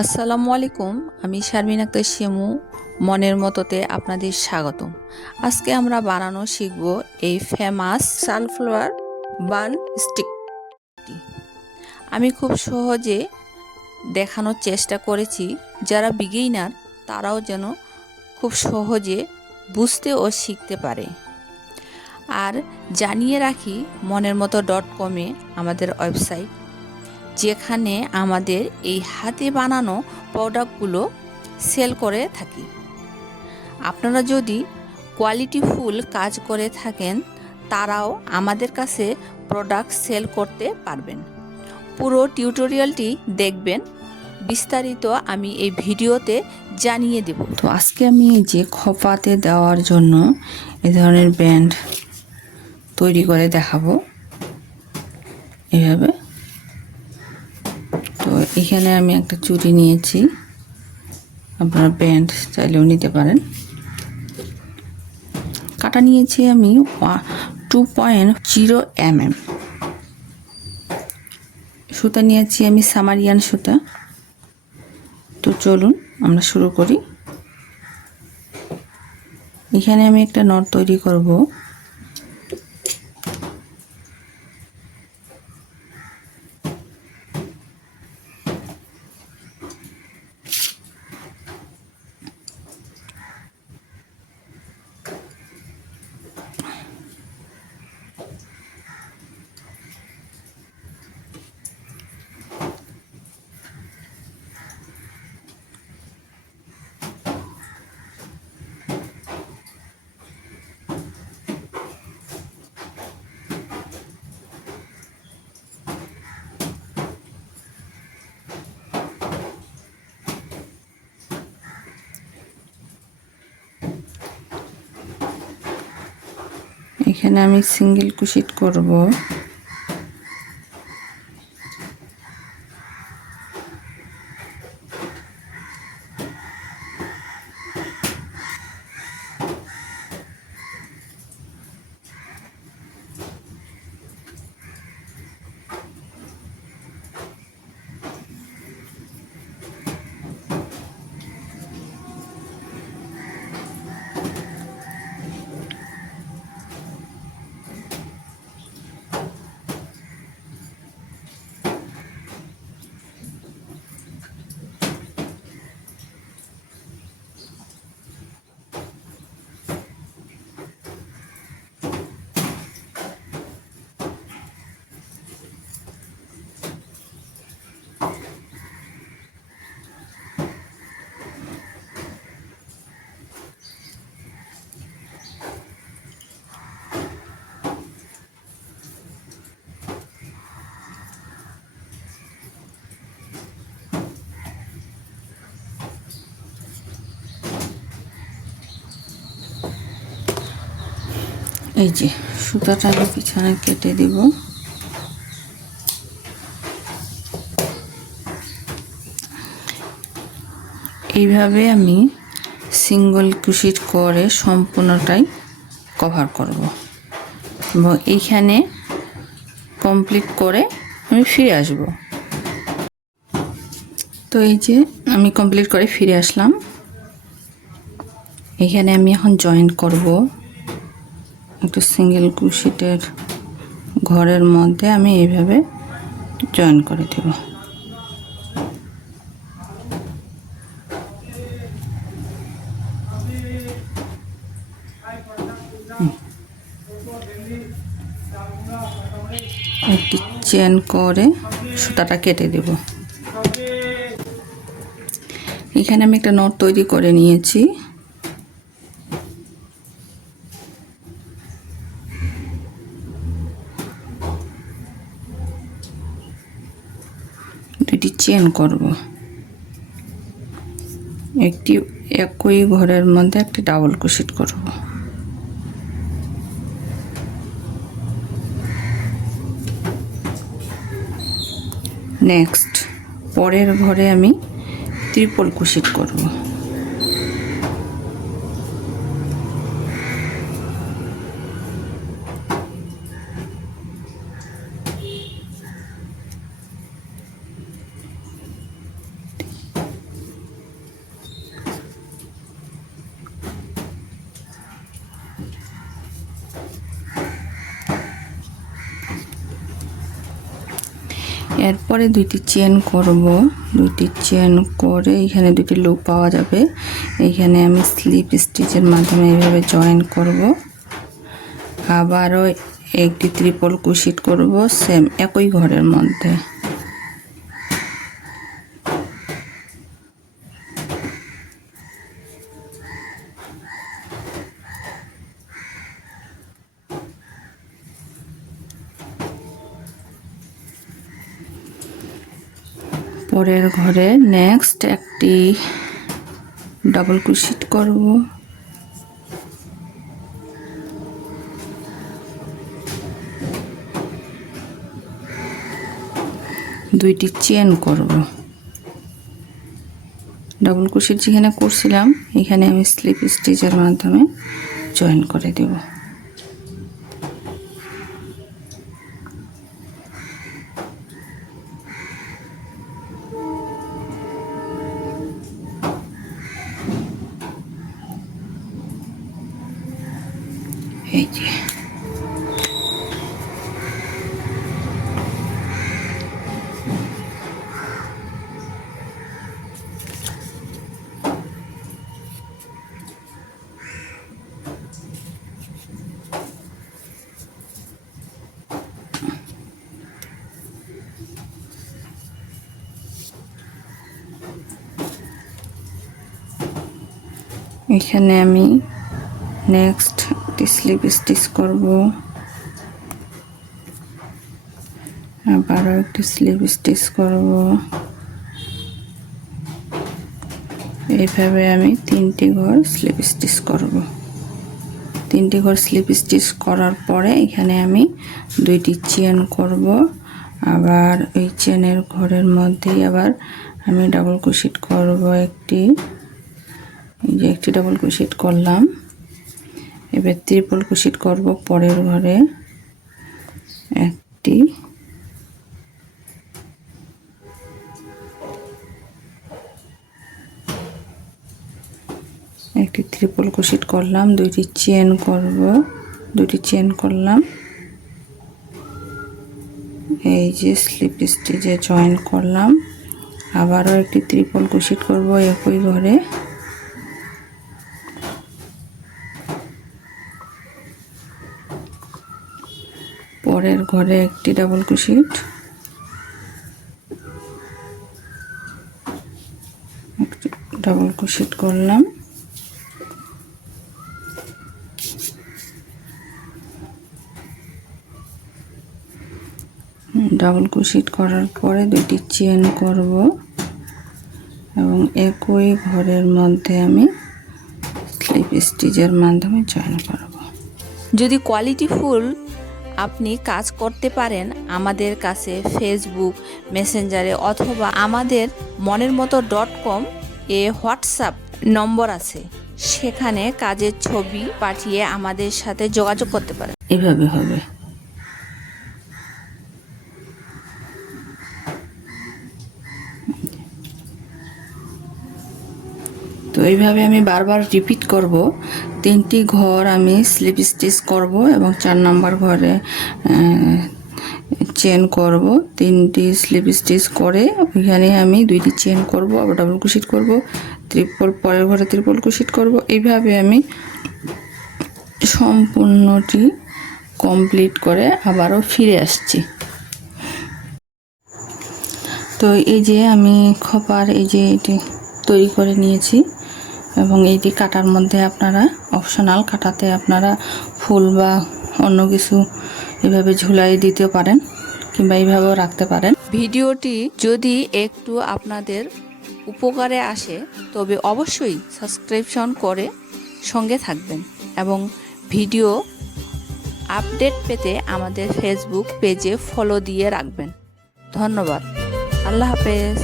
আসসালামু আলাইকুম। আমি শারমিন আক্তার শিমু মনের মতোতে আপনাদের স্বাগতম। আজকে আমরা বানানো শিখব এই ফেমাস সানফ্লাওয়ার বান স্টিকটি। আমি খুব সহজে দেখানোর চেষ্টা করেছি, যারা বিগিনার তারাও যেন খুব সহজে বুঝতে ও শিখতে পারে। আর জানিয়ে রাখি, মনের মতো .com-এ আমাদের ওয়েবসাইট, যেখানে আমাদের এই হাতে বানানো প্রোডাক্টগুলো সেল করে থাকি। আপনারা যদি কোয়ালিটিফুল কাজ করে থাকেন, তারাও আমাদের কাছে প্রোডাক্ট সেল করতে পারবেন। পুরো টিউটোরিয়ালটি দেখবেন, বিস্তারিত আমি এই ভিডিওতে জানিয়ে দেব। তো আজকে আমি এই যে খোপাতে দেওয়ার জন্য এ ধরনের ব্যান্ড তৈরি করে দেখাবো এভাবে। তো এখানে আমি একটা চুড়ি নিয়েছি, আপনারা ব্যান্ড চাইলেও নিতে পারেন। কাটা নিয়েছি আমি 2.0 mm। সুতা নিয়েছি আমি সামারিয়ান সুতা। তো চলুন আমরা শুরু করি। এখানে আমি একটা নট তৈরি করব। এখানে আমি সিঙ্গেল কুশিট করব। এই যে সুতাটা আমি পিছনে কেটে দিব। এইভাবে আমি সিঙ্গেল কুশিট করে সম্পূর্ণটাই কভার করব এবং এইখানে কমপ্লিট করে আমি ফিরে আসব। তো এই যে আমি কমপ্লিট করে ফিরে আসলাম। এখানে আমি এখন জয়েন করব। একটু সিঙ্গেল কুশিটের ঘরের মধ্যে আমি এইভাবে জয়েন করে দেব। একটি চেন করে সুতাটা কেটে দেব। এখানে আমি একটা নট তৈরি করে নিয়েছি। দুটি চেন করব। একটি একই ঘরের মধ্যে একটি ডাবল কুশিট করব। নেক্সট পরের ঘরে আমি ট্রিপল কুশিট করব। এরপরে দুইটি চেন করব। দুইটি চেন করে এখানে দুটি লুপ পাওয়া যাবে। এখানে আমি স্লিপ স্টিচের মাধ্যমে এইভাবে জয়েন করব। আবারও একটি ট্রিপল ক্রোশেট করব সেম একই ঘরের মধ্যে। পরের ঘরে নেক্সট একটি ডাবল ক্রোশেট করব। দুইটি চেন করব। ডাবল ক্রোশেট যেখানে করছিলাম এখানে আমি স্লিপ স্টিচের মাধ্যমে জয়েন করে দেব। এই যে এখানে আমি নেক্সট একটি স্লিপ স্টিচ করব। আবারও একটি স্লিপ স্টিচ করব। এইভাবে আমি তিনটি ঘর স্লিপ স্টিচ করব। তিনটি ঘর স্লিপ স্টিচ করার পরে এখানে আমি দুইটি চেন করব। আবার এই চেনের ঘরের মধ্যেই আবার আমি ডাবল ক্রোশেট করব একটি। এই যে একটি ডাবল ক্রোশেট করলাম। এবার ট্রিপল ক্রোশেট করব পরের ঘরে একটি। একটি ট্রিপল ক্রোশেট করলাম, দুইটি চেন করব, দুইটি চেন করলাম। এই যে স্লিপ স্টিচে জয়েন করলাম। আবারও একটি ট্রিপল ক্রোশেট করব একই ঘরে। পরের ঘরে একটি ডাবল ক্রোশেট, ডাবল ক্রোশেট করলাম। ডাবল ক্রোশেট করার পরে দুটি চেন করব এবং একই ঘরের মধ্যে আমি স্লিপ স্টিচের মাধ্যমে জয়েন করব। যদি কোয়ালিটিফুল আপনি কাজ করতে পারেন, আমাদের কাছে ফেসবুক মেসেঞ্জারে অথবা আমাদের monermoto.com এ হোয়াটসঅ্যাপ নম্বর আছে, সেখানে কাজের ছবি পাঠিয়ে আমাদের সাথে যোগাযোগ করতে পারেন। এভাবে হবে। তো এইভাবে আমি বারবার রিপিট করব। তিনটি ঘর আমি স্লিপ স্টিচ করব এবং 4 নাম্বার ঘরে চেন করব। তিনটি স্লিপ স্টিচ করে ওইখানে আমি দুইটি চেন করব, আবার ডাবল ক্রোশেট করব, পরের ঘরে ট্রিপল ক্রোশেট করব। এইভাবে আমি সম্পূর্ণটি কমপ্লিট করে আবারও ফিরে আসছি। তো এই যে আমি খোপার এই যে এটি তৈরি করে নিয়েছি এবং এইটি কাটার মধ্যে আপনারা অপশনাল, কাটাতে আপনারা ফুল বা অন্য কিছু এভাবে ঝুলাই দিতে পারেন কিংবা এইভাবেও রাখতে পারেন। ভিডিওটি যদি একটু আপনাদের উপকারে আসে তবে অবশ্যই সাবস্ক্রিপশন করে সঙ্গে থাকবেন এবং ভিডিও আপডেট পেতে আমাদের ফেসবুক পেজে ফলো দিয়ে রাখবেন। ধন্যবাদ। আল্লাহ হাফেজ।